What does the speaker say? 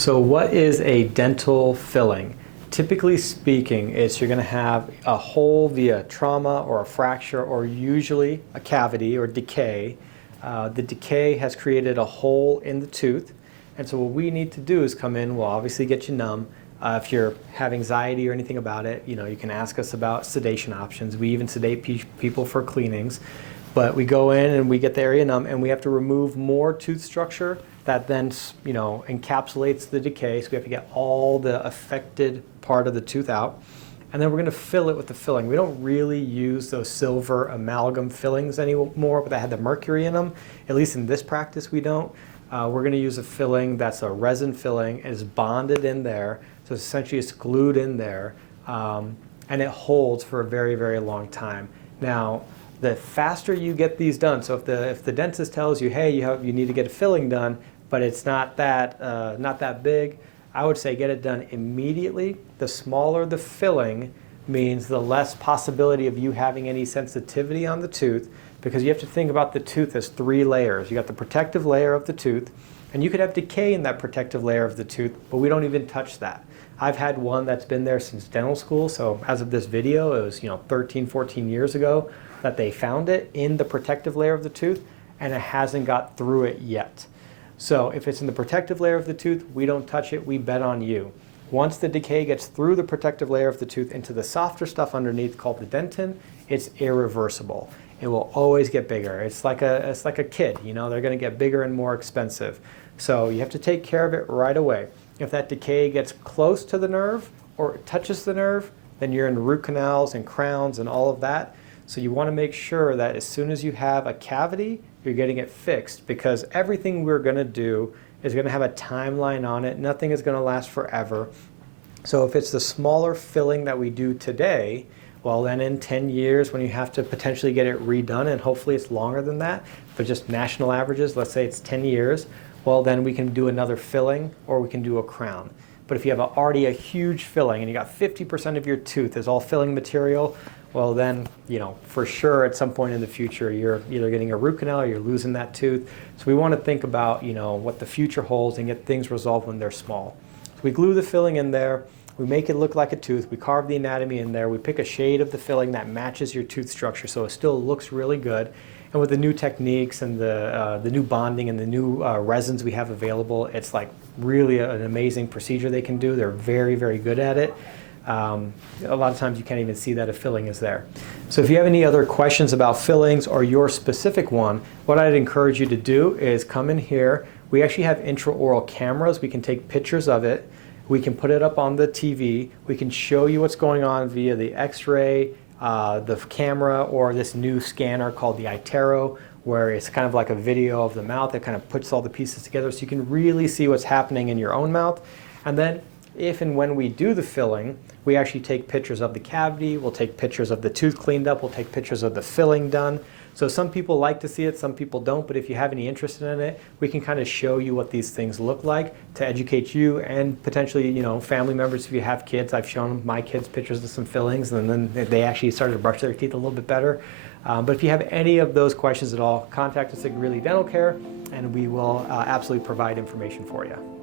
So what is a dental filling? Typically speaking, you're going to have a hole via trauma or a fracture or usually a cavity or decay. The decay has created a hole in the tooth, and so what we need to do is come in, we'll obviously get you numb. If you have anxiety or anything about it, you can ask us about sedation options. We even sedate people for cleanings. But we go in and we get the area numb, and we have to remove more tooth structure that then encapsulates the decay. So we have to get all the affected part of the tooth out. And then we're going to fill it with the filling. We don't really use those silver amalgam fillings anymore, but that had the mercury in them. At least in this practice, we don't. We're going to use a filling that's a resin filling. It is bonded in there. So essentially it's glued in there. And it holds for a very, very long time. Now, the faster you get these done, so if the dentist tells you, hey, you need to get a filling done, but it's not that big, I would say get it done immediately. The smaller the filling means the less possibility of you having any sensitivity on the tooth, because you have to think about the tooth as 3 layers. You got the protective layer of the tooth, and you could have decay in that protective layer of the tooth, but we don't even touch that. I've had one that's been there since dental school, so as of this video, it was 13, 14 years ago that they found it in the protective layer of the tooth, and it hasn't got through it yet. So if it's in the protective layer of the tooth, we don't touch it, we bet on you. Once the decay gets through the protective layer of the tooth into the softer stuff underneath called the dentin, it's irreversible. It will always get bigger. It's like a kid, they're gonna get bigger and more expensive. So you have to take care of it right away. If that decay gets close to the nerve or it touches the nerve, then you're in root canals and crowns and all of that. So you want to make sure that as soon as you have a cavity, you're getting it fixed, because everything we're going to do is going to have a timeline on it. Nothing is going to last forever. So if it's the smaller filling that we do today, well then in 10 years when you have to potentially get it redone, and hopefully it's longer than that, but just national averages, let's say it's 10 years, well then we can do another filling or we can do a crown. But if you have already a huge filling and you got 50% of your tooth is all filling material, well then, for sure at some point in the future, you're either getting a root canal or you're losing that tooth. So we want to think about, what the future holds and get things resolved when they're small. So we glue the filling in there, we make it look like a tooth, we carve the anatomy in there, we pick a shade of the filling that matches your tooth structure so it still looks really good. And with the new techniques and the new bonding and the new resins we have available, it's like really an amazing procedure they can do. They're very, very good at it. A lot of times you can't even see that a filling is there. So if you have any other questions about fillings or your specific one, what I'd encourage you to do is come in here. We actually have intraoral cameras. We can take pictures of it. We can put it up on the TV. We can show you what's going on via the x-ray, the camera, or this new scanner called the iTero, where it's kind of like a video of the mouth that kind of puts all the pieces together so you can really see what's happening in your own mouth. And then if and when we do the filling, we actually take pictures of the cavity, we'll take pictures of the tooth cleaned up, we'll take pictures of the filling done. So some people like to see it, some people don't, but if you have any interest in it, we can kind of show you what these things look like to educate you and potentially, family members if you have kids. I've shown my kids pictures of some fillings and then they actually started to brush their teeth a little bit better. But if you have any of those questions at all, contact us at Greeley Dental Care and we will absolutely provide information for you.